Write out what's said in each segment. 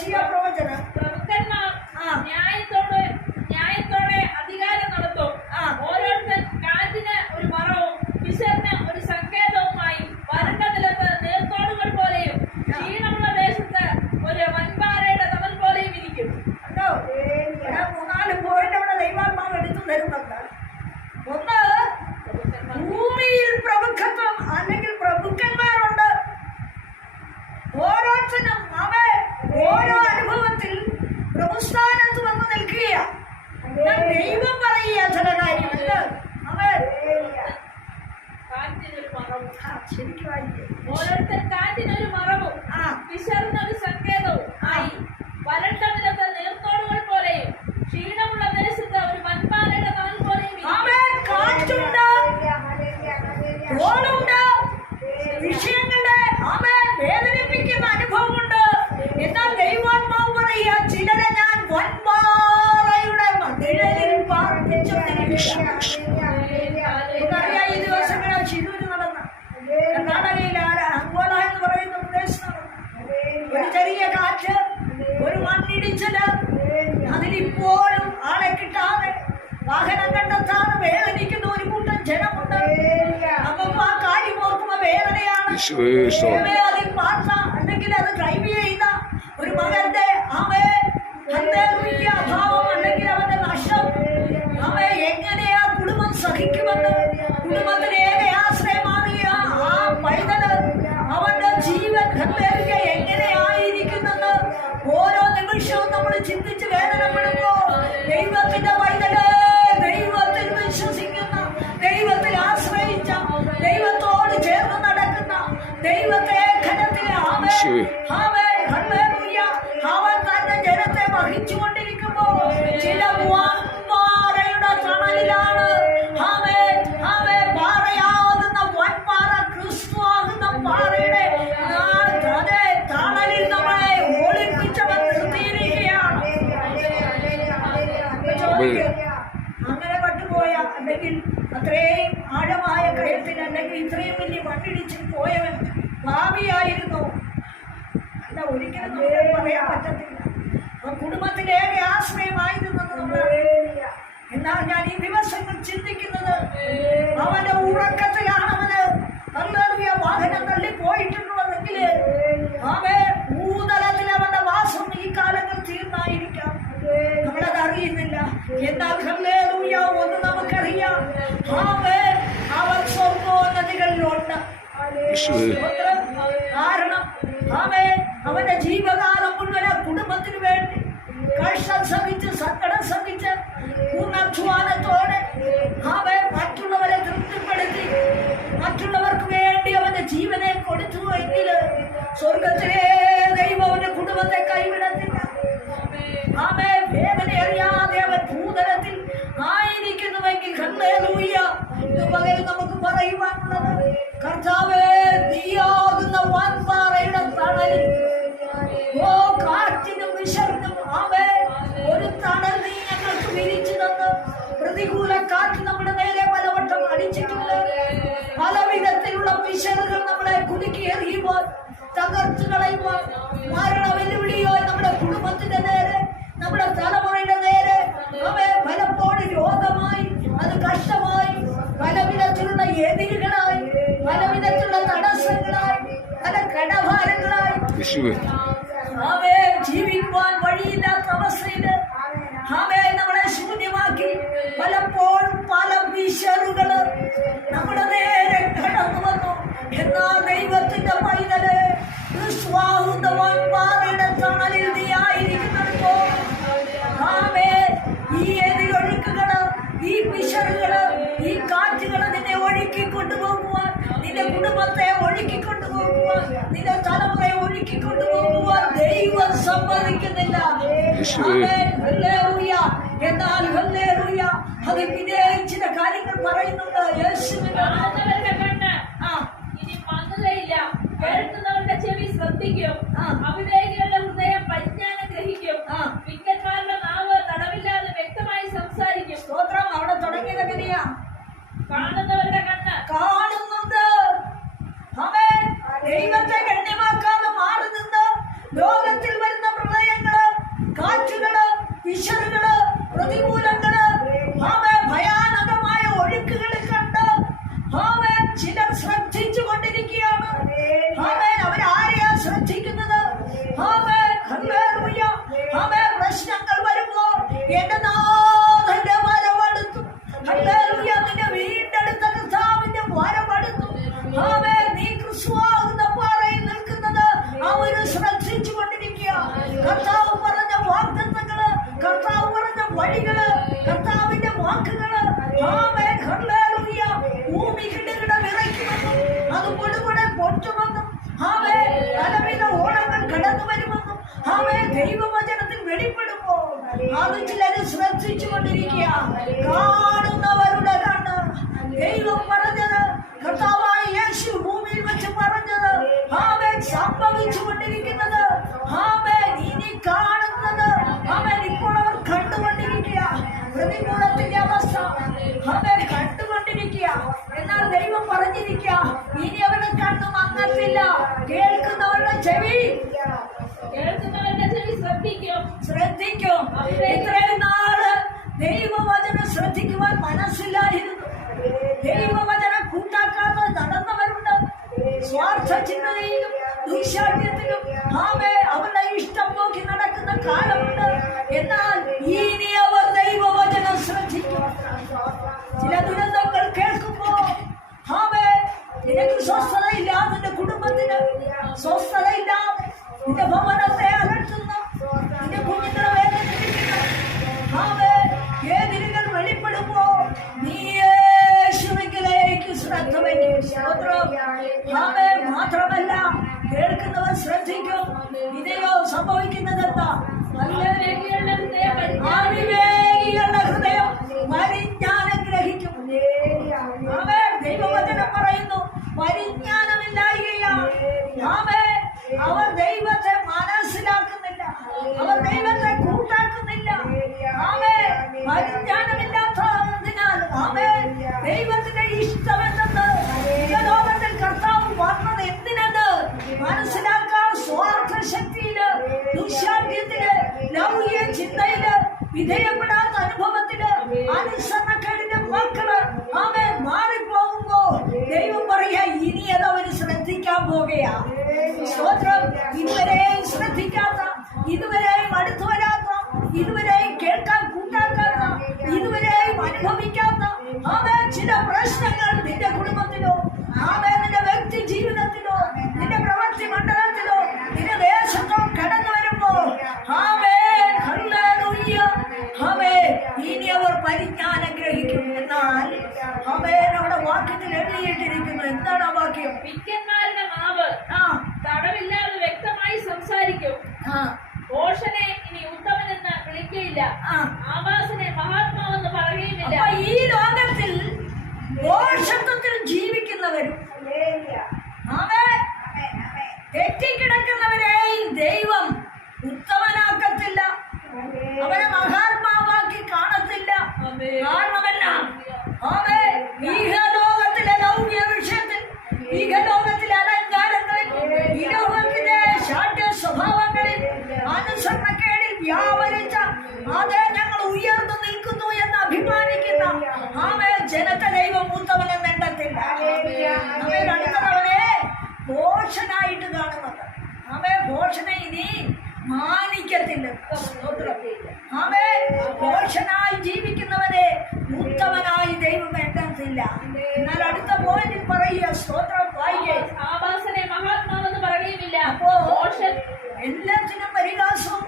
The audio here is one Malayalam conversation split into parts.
अच्छी आप प्रवचन है ദൈവം പറയുക ചില കാര്യമുണ്ട് ഓരോരുത്തർ കാറ്റിനൊരു മറവും. വിശറിനൊരു സങ്കേതവും. ആയി വരട്ട നമുക്കറിയാം ഈ ദിവസങ്ങളിൽ ചിരൂര് നടന്ന. കർണാടകയിലാണ് അങ്കോല എന്ന് പറയുന്ന പ്രദേശം ഒരു ചെറിയ കാറ്റ് ഒരു മണ്ണിടിച്ചൽ അതിനിപ്പോഴും ആളെ കിട്ടാതെ വാഹനം കണ്ടെത്താതെ വേദനിക്കുന്ന ഒരു കൂട്ടം ജനമുണ്ട്. നമുക്ക് ആ കാര്യം ഓർക്കുമ്പോൾ വേദനയാണ്. അതിന് ഇട്ടിട്ടുള്ളതെങ്കിൽ ആമേ ഭൂതലത്തിൽ അവരുടെ വാസം ഈ കാലങ്ങൾ തീർന്നായിരിക്കാം. നമ്മളത് അറിയുന്നില്ല എന്നാൽ ഒന്ന് നമുക്കറിയാം. ആമേ അവർ സ്വർഗോ നദികളിലുണ്ട് നമുക്ക് പറയുവാനുള്ളത് കർത്താവേ നീയാ യേശുവേ. ജീവിക്കുവാൻ വഴിയില്ലാത്ത അവസ്ഥയിൽ നമ്മളെ ശൂന്യമാക്കി. പലപ്പോഴും പല വിഷറുകൾ നമ്മുടെ നേരെ കടന്നു വന്നു. എന്നാ ദൈവത്തിന്റെ പൈതൽ സ്വാഹൃതവാൻമാരുടെ തണലിൽ നീ ആയിരിക്കുന്നിടത്തോ ആമേ ഈ എതിരൊഴുക്കുകൾ ഈ പിശറുകൾ ഈ കാറ്റുകൾ നിന്നെ ഒഴുക്കി കൊണ്ടുപോകുവാൻ നിന്റെ കുടുംബത്തെ ഒഴുക്കി കൊണ്ടുപോകുവാൻ നിന്റെ തലമുറ ഒരുക്കി കൊണ്ടുപോകുവാൻ ദൈവം സമ്മതിക്കുന്നില്ല. എന്നാൽ അത് വിധേയ ചില കാര്യങ്ങൾ പറയുന്നുണ്ട്. കേൾക്കുന്നവരുടെ ചെവി ശ്രദ്ധിക്കും. അവിവേകികളുടെ ഹൃദയം പരിജ്ഞാനം ഗ്രഹിക്കും. വിക്കന്മാരുടെ നാവ് വ്യക്തമായി സംസാരിക്കും. സ്തോത്രം. അവിടെ തുടങ്ങിയത് എങ്ങനെയാ? കാണുന്നവരുടെ കണ്ണ്. കാണുന്നുണ്ട്. അവൻ ദൈവത്തെ വിഷറുകൾ പ്രതികൂലങ്ങൾ ആമേ ഭയാനകമായ ഒഴുക്കുകൾ കണ്ട് ആമേ ചിലർ ശ്രദ്ധിച്ചു കൊണ്ടിരിക്കുകയാണ്. ആമേ അവരാരെയാ ശ്രദ്ധിക്കുന്നത്? ആമേ ആമേ പ്രശ്നങ്ങൾ വരുമ്പോ എന്റെ സംഭവിച്ചു കൊണ്ടിരിക്കുന്നത് ആമേൻ. ഇനി കാണുന്നത് ആമേൻ. ഇപ്പോൾ അവർ കണ്ടുകൊണ്ടിരിക്കുക പ്രതികൂലത്തിന്റെ അവസ്ഥ. ആമേൻ. കണ്ടുകൊണ്ടിരിക്കുക എന്നാൽ ദൈവം പറഞ്ഞിരിക്കുക ഇനി അവരുടെ കണ്ണു മങ്ങത്തില്ല. കേൾക്കുന്നവരുടെ ചെവി. കേൾക്കുന്നവരുടെ ചെവി ശ്രദ്ധിക്കും. ശ്രദ്ധിക്കും. ഇത്രയും ദൈവവചനം പറയുന്നു. പോകുകയാ സ്തോത്രം. ഇതുവരെയും ശ്രദ്ധിക്കാത്ത ഇതുവരെയും അടുത്തു വരാത്ത ഇതുവരെയും കേൾക്കാൻ കൂട്ടാക്കാത്ത ഇതുവരെയും അനുഭവിക്കാത്ത ആമേ ചില പ്രശ്നങ്ങൾ വാക്യത്തിൽ എഴുതിയിട്ടിരിക്കുന്നു. എന്താണ് ആ വാക്യം? മിക്കന്മാരുടെ മാവ്. ആ തടവില്ലാതെ വ്യക്തമായി സംസാരിക്കും. ആ. വ്യാപരിച്ച അതേ ഞങ്ങൾ ഉയർന്നു നിൽക്കുന്നു എന്ന് അഭിമാനിക്കുന്ന ആമേ ജനത്തെ ദൈവം മൂത്തവനെ നേണ്ടത്തില്ല നമ്മെ അടുത്തവനെ ഘോഷനായിട്ട് കാണുന്നത്. ആമേ ഘോഷനെ ഇനി മാനിക്കത്തില്ല. ആമേ ഘോഷനായി ജീവിക്കുന്നവനെ മൂത്തവനായി ദൈവം എണ്ണത്തില്ല. എന്നാൽ അടുത്ത പോയിന്റിൽ പറയുക സ്തോത്രം വായിക്കേ. ആവാസനെ മഹാത്മാവെന്ന് പറയുകയുമില്ല. അപ്പോ എല്ലാത്തിനും പരിഹാസവും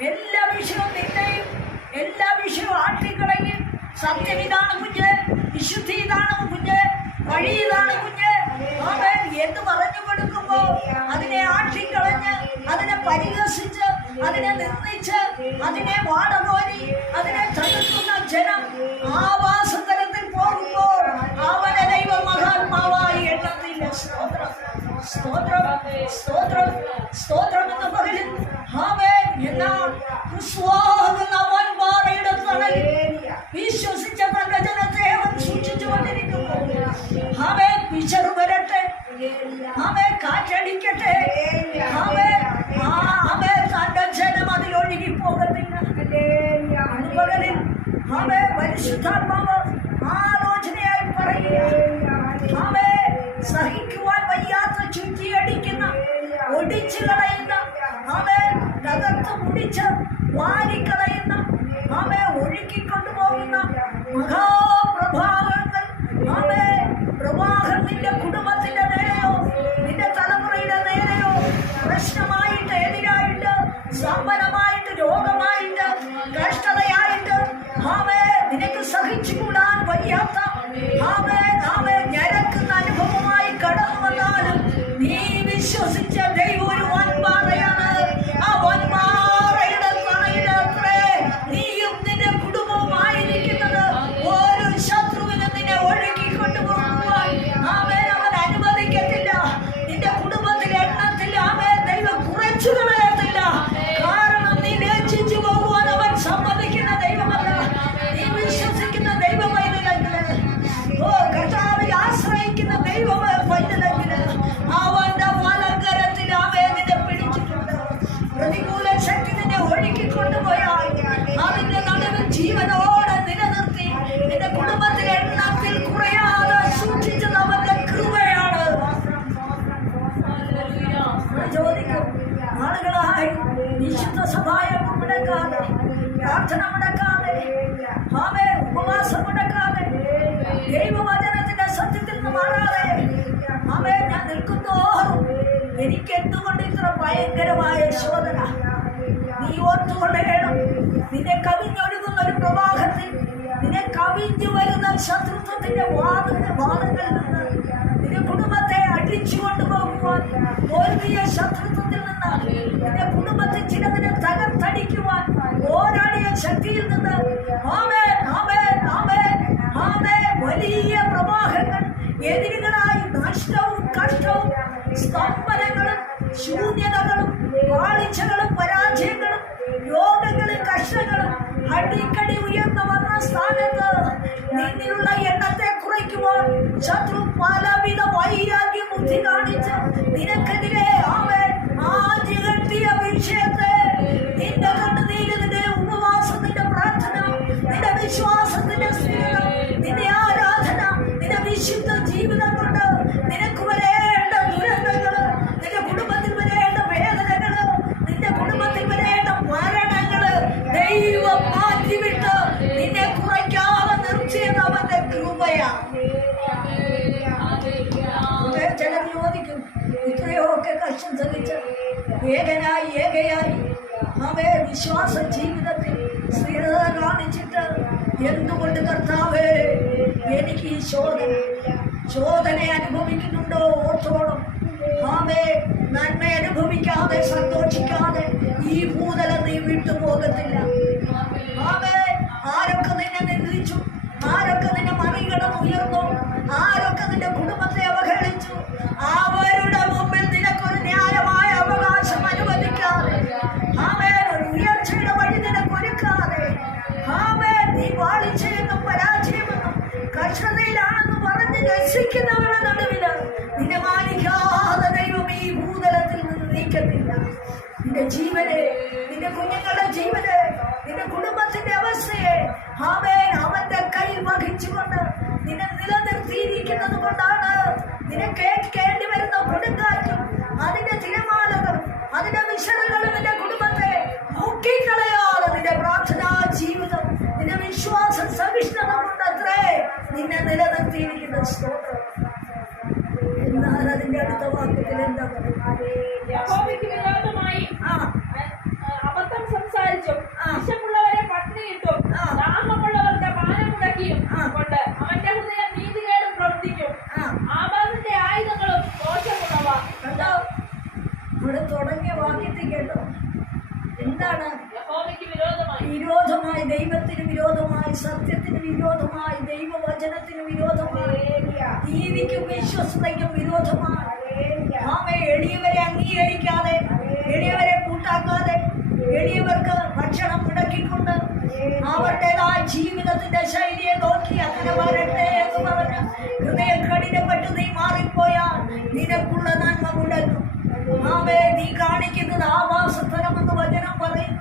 എല്ലാ വിഷയവും നിന്നെയും എല്ലാ വിഷയവും ആട്ടിക്കളയും സത്യം ഇതാണ് കുഞ്ഞ് വിശുദ്ധി ഇതാണ് കുഞ്ഞ് വഴി ഇതാണ് കുഞ്ഞ്. എന്ന് പറഞ്ഞു കൊടുക്കുമ്പോ അതിനെ ആട്ടിക്കളഞ്ഞ് അതിനെ പരിഹസിച്ച് അതിനെ നിർമ്മിച്ച് അതിനെ വാടകോരി അതിനെ തടുക്കുന്ന ജനം ആവാസതലത്തിൽ വിശ്വസിച്ച തന്റെ ജനത്തെ അവൻ സൂക്ഷിച്ചു കൊണ്ടിരിക്കുന്നു ആമേൻ പിശറ് വരട്ടെ. ആമേൻ കാറ്റടിക്കട്ടെ. ആ ആമേൻ തന്റെ ജനം അതിലൊഴുകി പോകത്തില്ല. പകലിൽ ആമേൻ പരിശുദ്ധാത്മാവ് ആലോചനയായി പറയുക ആമേ സഹിക്കുവാൻ വയ്യാത്ത ചുറ്റിയടിക്കുന്ന ഒടിച്ചു മുടിച്ച് വാരിക്കളയുന്ന ആമേ ഒഴുക്കിക്കൊണ്ടുപോകുന്ന മഹാപ്രഭാവങ്ങൾ ഞാൻ നിന്നെ ഒരു പ്രവാഹത്തിൽ നിന്നെ കവിഞ്ഞു വരുന്ന ശത്രുത്വത്തിന്റെ വാദ വാദങ്ങളിൽ നിന്ന് കുടുംബത്തെ അടിച്ചു കൊണ്ടുപോകുവാൻ ശത്രുത്വത്തിൽ നിന്റെ കുടുംബത്തിൽ ചിലതിനെ തകർത്തടിക്കുവാൻ പോരാടിയ ശക്തിയിൽ നിന്ന് വലിയ പ്രവാഹങ്ങൾ എതിരുകളായി നഷ്ടവും കഷ്ടവും സ്തംഭനങ്ങളും ശൂന്യതകളും വാളിച്ചകളും പരാജയങ്ങളും രോഗങ്ങളും കഷ്ടങ്ങളും അടിക്കടി ഉയർന്നു വന്ന സ്ഥാനത്ത് നിന്നിലുള്ള എണ്ണത്തെ കുറയ്ക്കുവാൻ ശത്രു പലവിധ വൈരാഗ്യ ബുദ്ധി കാണിച്ച് നിനക്കെതിരെ വിഷയത്തെ നിന്റെ ഉപവാസം നിന്റെ പ്രാർത്ഥന നിന്റെ വിശ്വാസത്തിന്റെ സ്ഥിരത നിന്റെ ആരാധന അനുഭവിക്കാതെ സന്തോഷിക്കാതെ ഈ ഭൂതല നീ വിട്ടുപോകത്തില്ല ആരൊക്കെ നിന്നെ നിന്ദിച്ചു? ആരൊക്കെ നിന്നെ മറികടം ഉയർന്നു? ആരൊക്കെ നിന്റെ കുടുംബത്തെ അവഹേളിച്ചു? അവരുടെ മുമ്പിൽ നിനക്കൊരു ന്യായമായ അവകാശം അനുവദിക്കാതെ. ആമേൻ ഒരു ഉയർച്ചയുടെ വഴി നിനക്ക് ഒരുക്കാതെ ആമേ നീ വാളിച്ചെന്നും പരാജയമെന്നും കഷ്ടതയിലാണെന്ന് പറഞ്ഞ് രസിക്കുന്നവരുടെ നിന്റെ ജീവനെ നിന്റെ കുഞ്ഞുങ്ങളുടെ ജീവനെ നിന്റെ കുടുംബത്തിന്റെ അവസ്ഥയെ അവൻ അവന്റെ കയ്യിൽ വഹിച്ചുകൊണ്ട് നിന്നെ നിലനിർത്തിയിരിക്കുന്നത് കൊണ്ടാണ് നിന്നെ കേൾക്കേണ്ടി വരുന്ന കൊടുങ്കാറ്റും. അതിന്റെ തിരമാലകളും അതിന്റെ വിഷയങ്ങളും നിന്റെ കുടുംബത്തെ മുക്കിക്കളയാതെ നിന്റെ പ്രാർത്ഥനാ ജീവിതം നിന്റെ വിശ്വാസ സഹിഷ്ണുത കൊണ്ടത്രേ നിന്നെ നിലനിർത്തിയിരിക്കുന്ന സ്തോത്രം. ജീവിതത്തിന്റെ ശൈലിയെ നോക്കി അങ്ങനെ വരട്ടെ എന്ന് പറഞ്ഞ് ഹൃദയം കഠിനപ്പെട്ട് നീ മാറിപ്പോയാൽ നിനക്കുള്ള നന്മ മുടങ്ങും. ആമേ നീ കാണിക്കുന്നത് ആവാസസ്ഥലമെന്ന് വചനം പറയുന്നു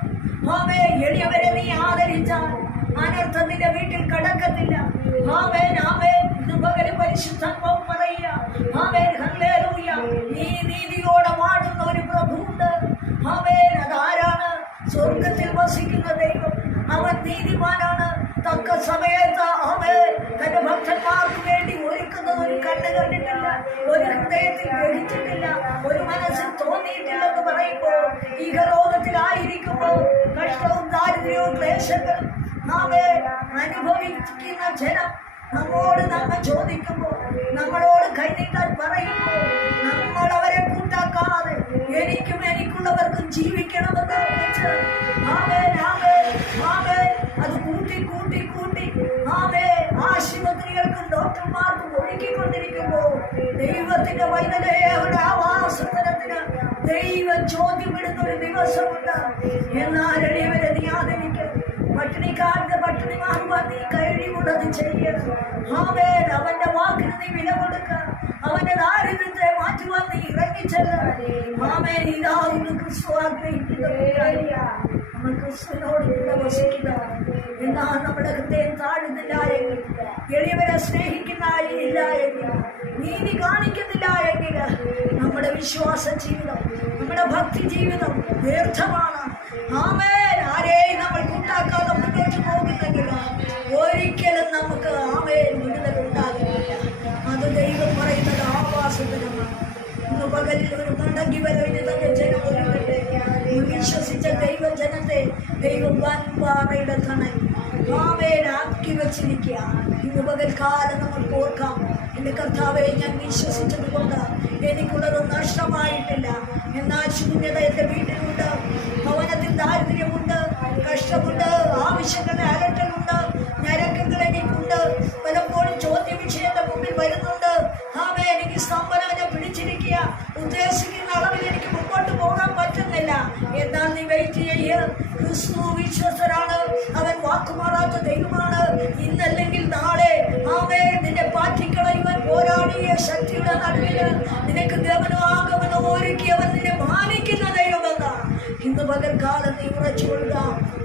ആമേ എളിയവരെ നീ ആദരിച്ചാൽ അനർത്ഥം നിന്റെ വീട്ടിൽ കടക്കത്തില്ല. ആമേൻ നാവേ ഇത് പകരം പരിശുദ്ധത്വം പറയുക. വാടുന്ന ഒരു പ്രഭുണ്ട് സ്വർഗത്തിൽ വസിക്കുന്ന ദൈവം? അവൻ നീതിമാനാണ് തക്ക സമയത്ത് അവൻ തന്റെ ഭക്തന്മാർക്ക് വേണ്ടി ഒരുക്കുന്നത് ഒരു കണ്ണ് കണ്ടിട്ടില്ല ഒരു ഹൃദയത്തിൽ ഗ്രഹിച്ചിട്ടില്ല ഒരു മനസ്സിൽ തോന്നിയിട്ടില്ലെന്ന് പറയുമ്പോൾ ഈ ലോകത്തിലായിരിക്കുമ്പോൾ കഷ്ടവും ദാരിദ്ര്യവും ക്ലേശങ്ങളും നാമേ അനുഭവിക്കുന്ന ജനം നമ്മോട് നമ്മ ചോദിക്കുമ്പോൾ നമ്മളോട് കൈനീട്ടാൻ പറയുമ്പോൾ നമ്മൾ അവരെ കൂട്ടാക്കാതെ എനിക്കും എനിക്കുള്ളവർക്കും ജീവിക്കണമെന്ന് വെച്ച്. അത് കൂട്ടി കൂട്ടി കൂട്ടി. ആമേ ആശുപത്രികൾക്കും ഡോക്ടർമാർക്കും ഒഴുക്കിക്കൊണ്ടിരിക്കുമ്പോൾ ദൈവത്തിന്റെ വൈദ്യതയെ അവരുടെ ദൈവ ദൈവം ഇടുന്ന ഒരു ദിവസമുണ്ട്. എന്നാൽ എളിയവരെ നീ ആദരിക്കും. പട്ടിണിക്കാരുടെ പട്ടിണി മാറുവാൻ നീ കഴിവുള്ളത് ചെയ്യണം ആമേൻ അവന്റെ വാക്കിന് നീ വില കൊടുക്ക. അവന്റെ ദാരിദ്ര്യത്തെ മാറ്റുവാൻ നീ ഇറങ്ങിച്ചല്ല. ആമേൻ ഇതാ ഇന്ന് ക്രിസ്തു ആഗ്രഹിക്കുന്ന നമ്മൾ ക്രിസ്തുവിനോട് കൂടെ വസിക്കുന്നവർ എന്നാൽ നമ്മുടെ ഹൃദയം താഴുന്നില്ല എങ്കിൽ എളിയവരെ സ്നേഹിക്കുന്ന ഇല്ല എങ്കിൽ നീതി കാണിക്കുന്നില്ല എങ്കിൽ നമ്മുടെ വിശ്വാസ ജീവിതം നമ്മുടെ ഭക്തി ജീവിതം വ്യർത്ഥമാണ്. ആമേൻ. ആരെയും നമ്മൾ കൂട്ടാക്കാതെ മുന്നോട്ട് പോകുന്നെങ്കിൽ ഒരിക്കലും നമുക്ക് ആമേൻ വിടുതൽ ഉണ്ടാകുന്നില്ല. അത് ദൈവം പറയുന്നത് ആവാസത്തിനാണ് ഇന്ന് പകലിൽ ഒരു മടങ്ങി വരവിന് തന്നെ ജനം വിശ്വസിച്ച ദൈവജനത്തെ ദൈവം വൻപാറയുടെ തണൽ ആമേൻ ആക്കി വെച്ചിരിക്കുക ഇന്ന് പകൽക്കാലം നമുക്ക് ഓർക്കാം. എന്റെ കർത്താവെ ഞാൻ വിശ്വസിച്ചത് കൊണ്ട് എനിക്കുള്ളത് നഷ്ടമായിട്ടില്ല. എന്നാൽ ശൂന്യത എന്റെ വീട്ടിലുണ്ട്. பகல் காலத்தை உணர்ச்சி கொண்டான்